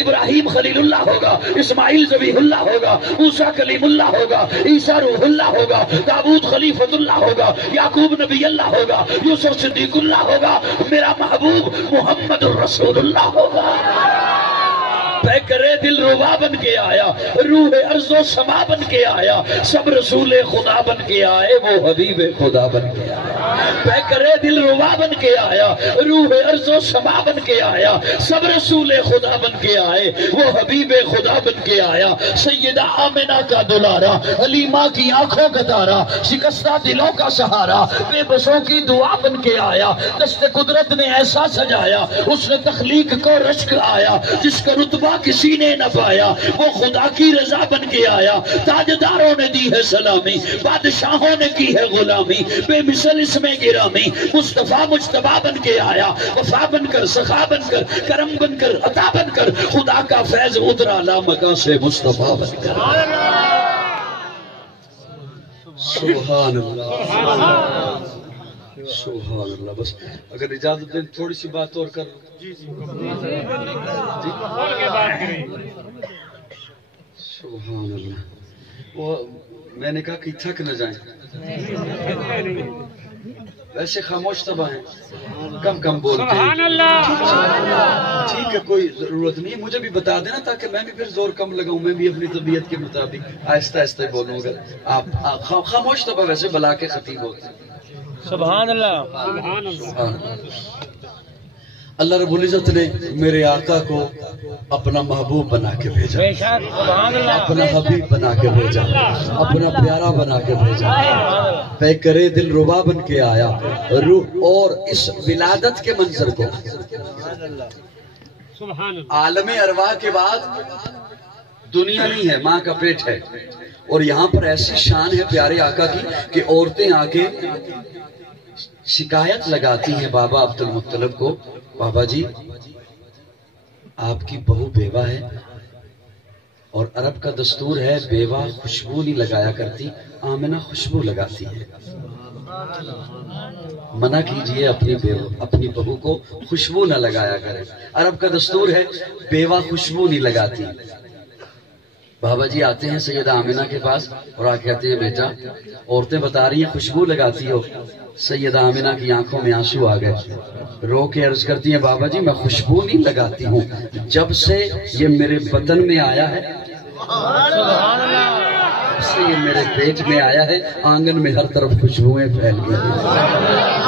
ابراہیم خلیل اللہ ہوگا، اسماعیل ذبیح اللہ ہوگا، موسیٰ کلیم اللہ ہوگا، عیسیٰ روح اللہ ہوگا، داؤد خلیفۃ اللہ ہوگا، یعقوب نبی اللہ ہوگا، یوسف صدیق اللہ ہوگا، میرا محبوب محمد الرسول اللہ ہوگا۔ پیکرے دل ربا بن کے آیا، روح ارض و سما بن کے آیا، سب رسول خدا بن کے آئے، وہ حبیب خدا بن کے آیا۔ پیکرے دل ربا بن کے آیا، روح ارض و سما بن کے آیا، سب رسول خدا بن کے آئے، وہ حبیب خدا بن کے آیا۔ سیدہ آمنہ کا دلارا، حلیمہ کی آنکھوں کا تارا، شکستہ دلوں کا سہارا، بے بسوں کی دعا بن کے آیا۔ دست قدرت نے ایسا سجایا، اس نے تخلیق کو رشک آیا، جس کا رتبہ کسی نے نہ پایا، وہ خدا کی رضا بن کے آیا۔ تاجداروں نے دی ہے سلامی، بادشاہوں نے کی ہے غلامی، بے مثل اس میں گرامی، مصطفیٰ مجتبیٰ بن کے آیا، وفا بن کر، سخا بن کر، کرم بن کر، عطا بن کر، خدا کا فیض اترا لامکاں سے مصطفیٰ بن کر۔ سبحان اللہ، سبحان اللہ۔ بس اگر اجازت دیں تھوڑی سی بات اور کر لوں۔ سبحان اللہ۔ وہ میں نے کہا کہ تھک نہ جائیں، ویسے خاموش طبع ہیں، کم کم بولتے ہیں۔ ٹھیک ہے، کوئی ضرورت نہیں، مجھے بھی بتا دینا تاکہ میں بھی پھر زور کم لگاؤں، میں بھی اپنی طبیعت کے مطابق آہستہ آہستہ بولوں گا۔ آپ خاموش طبع ویسے بلا کے خطیب ہوتے ہیں۔ سبحان اللہ۔ اللہ رب العزت نے میرے آقا کو اپنا محبوب بنا کے بھیجا، اپنا حبیب بنا کے بھیجا، اپنا پیارا بنا کے بھیجا، پیکرے دل ربا بن کے آیا۔ اور اس ولادت کے منظر کو عالم ارواح کے بعد دنیا نہیں ہے، ماں کا پیٹ ہے، اور یہاں پر ایسی شان ہے پیارے آقا کی کہ عورتیں آ کے شکایت لگاتی ہیں بابا عبد المطلب کو، بابا جی آپ کی بہو بیوہ ہے، اور عرب کا دستور ہے بیوہ خوشبو نہیں لگایا کرتی، آمنہ خوشبو لگاتی ہے، منع کیجئے اپنی بہو کو خوشبو نہ لگایا کرے، عرب کا دستور ہے بیوہ خوشبو نہیں لگاتی۔ بابا جی آتے ہیں سیدہ آمنہ کے پاس اور آ کہتے ہیں بیٹا عورتیں بتا رہی ہیں خوشبو لگاتی ہو۔ سیدہ آمنہ کی آنکھوں میں آنسو آ گئے، رو کے عرض کرتی ہیں بابا جی میں خوشبو نہیں لگاتی ہوں، جب سے یہ میرے بدن میں آیا ہے، جب سے یہ میرے پیٹ میں آیا ہے، آنگن میں ہر طرف خوشبوئیں پھیل گئی۔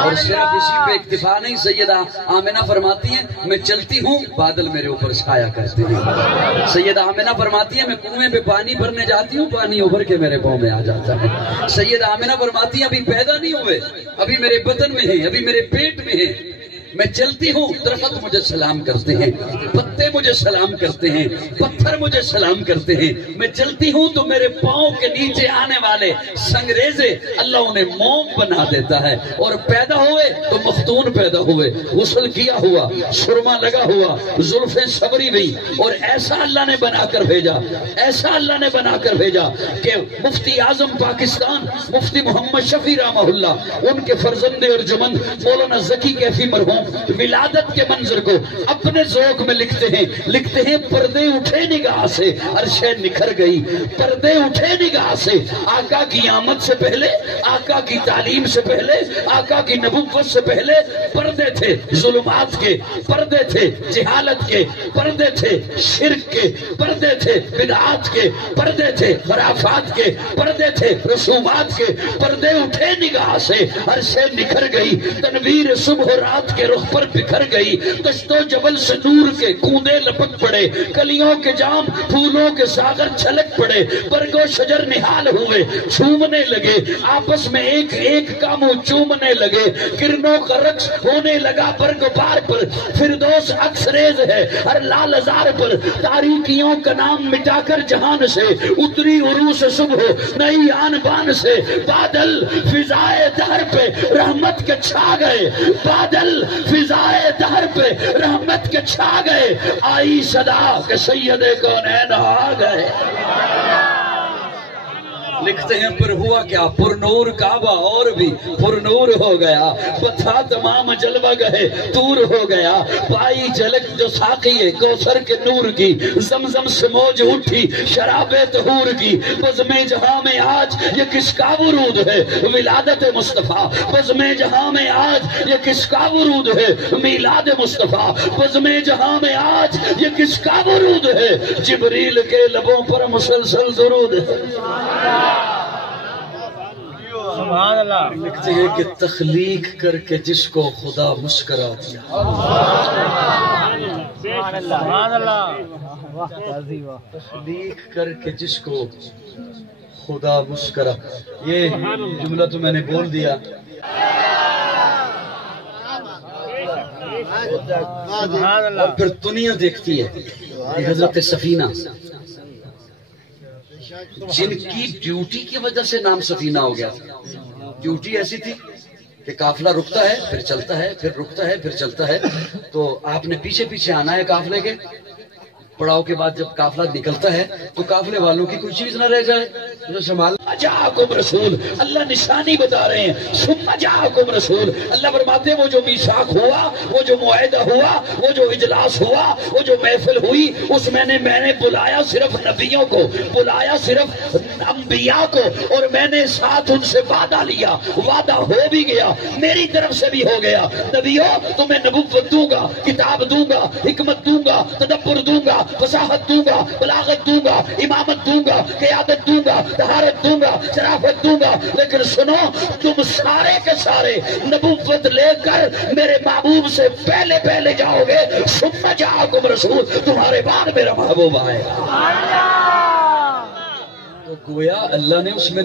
اور صرف اسی پہ اکتفا نہیں، سیدہ آمنہ فرماتی ہیں میں چلتی ہوں بادل میرے اوپر چھایا کرتے ہیں۔ سیدہ آمنہ فرماتی ہیں میں کنویں پہ پانی بھرنے جاتی ہوں، پانی ابھر کے میرے پاؤں میں آ جاتا ہے۔ سیدہ آمنہ فرماتی ہیں ابھی پیدا نہیں ہوئے، ابھی میرے بدن میں ہیں، ابھی میرے پیٹ میں ہیں، میں چلتی ہوں درخت مجھے سلام کرتے ہیں، پتے مجھے سلام کرتے ہیں، پتھر مجھے سلام کرتے ہیں، میں چلتی ہوں تو میرے پاؤں کے نیچے آنے والے سنگریزے اللہ انہیں موم بنا دیتا ہے، اور پیدا ہوئے تو مختون پیدا ہوئے، غسل کیا ہوا، سرما لگا ہوا، زلفیں سبری ہوئی، اور ایسا اللہ نے بنا کر بھیجا، ایسا اللہ نے بنا کر بھیجا کہ مفتی اعظم پاکستان مفتی محمد شفیع رحمہ اللہ، ان کے فرزند ارجمند مولانا ذکی کیفی مرحوم ولادت کے منظر کو اپنے ذوق میں لکھتے ہیں پردے اٹھے نگاہ سے عرشیں نکھر گئی، پردے اٹھے نگاہ سے، آقا کی آمد سے پہلے، آقا کی تعلیم سے پہلے، آقا کی نبوت سے پہلے پردے تھے، ظلمات کے پردے تھے، جہالت کے پردے تھے، شرک کے پردے تھے، بدعات کے پردے تھے، خرافات کے پردے تھے، رسومات کے پردے اٹھے نگاہ سے، عرشیں نکھر گئی، تنویر صبح و رات کے رخ پر بکھر گئی، دشت و جبل سے نور کے کوندے لپک پڑے، کلیوں کے جام پھولوں کے ساغر چھلک پڑے، برگ و شجر نہال ہوئے، چھومنے لگے، آپس میں ایک ایک کا منہ چومنے لگے، کرنوں کا رقص ہونے لگا برگ بار پر، فردوس عکس ریز ہے ہر لال ازار پر، تاریکیوں کا نام مٹا کر جہان سے، اتری عروس صبح نئی آن بان سے، بادل فضائے دہر پہ رحمت کے چھا گئے، بادل فضائے دہر پہ رحمت کے چھا گئے، آئی صدا کہ سید کونین آ گئے۔ لکھتے ہیں پھر ہوا کیا، پر نور کعبہ اور بھی پر نور ہو گیا، بتا تمام جلوہ گئے دور ہو گیا، پائی جھلک جو ساقی کوثر کے نور کی، زمزم سے موج اٹھی شراب طہور کی، بزم جہاں میں آج یہ کس کا ورود ہے ولادت مصطفیٰ، بزم جہاں میں آج یہ کس کا ورود ہے میلاد مصطفیٰ، بزم جہاں میں آج یہ کس کا ورود ہے جبریل کے لبوں پر مسلسل درود ہے۔ سبحان اللہ۔ لکھتے ہیں کہ تخلیق کر کے جس کو خدا مسکرا دیا، سبحان اللہ۔ تخلیق کر کے جس کو خدا مسکرا، یہ جملہ تو میں نے بول دیا۔ اور پھر دنیا دیکھتی ہے یہ حضرت سفینہ، جن کی ڈیوٹی کی وجہ سے نام سفینہ ہو گیا۔ ڈیوٹی ایسی تھی کہ قافلہ رکتا ہے پھر چلتا ہے، پھر رکتا ہے پھر چلتا ہے، تو آپ نے پیچھے پیچھے آنا ہے قافلے کے۔ پڑاؤ کے بعد جب قافلہ نکلتا ہے تو قافلے والوں کی کوئی چیز نہ رہ جائے، سنبھال۔ جاءکم رسول، اللہ نشانی بتا رہے ہیں، ثم جاءکم رسول، اللہ فرماتے ہیں وہ جو میثاق ہوا، وہ جو معاہدہ ہوا، وہ جو اجلاس ہوا، وہ جو محفل ہوئی، اس میں نے بلایا صرف نبیوں کو، بلایا صرف انبیاء کو، اور میں نے ساتھ ان سے وعدہ لیا، وعدہ ہو بھی گیا، میری طرف سے بھی ہو گیا۔ نبیوں تمہیں نبوت دوں گا، کتاب دوں گا، حکمت دوں گا، تدبر دوں گا، فصاحت دوں گا، بلاغت دوں گا، امامت دوں گا، قیادت دوں گا، طہارت دوں گا، شرافت دوں گا، لیکن سنو تم سارے کے سارے نبوت لے کر میرے محبوب سے پہلے پہلے جاؤ گے، ثم جاءکم رسول، تمہارے بعد میرا محبوب آئے گا۔ تو گویا اللہ نے اس میں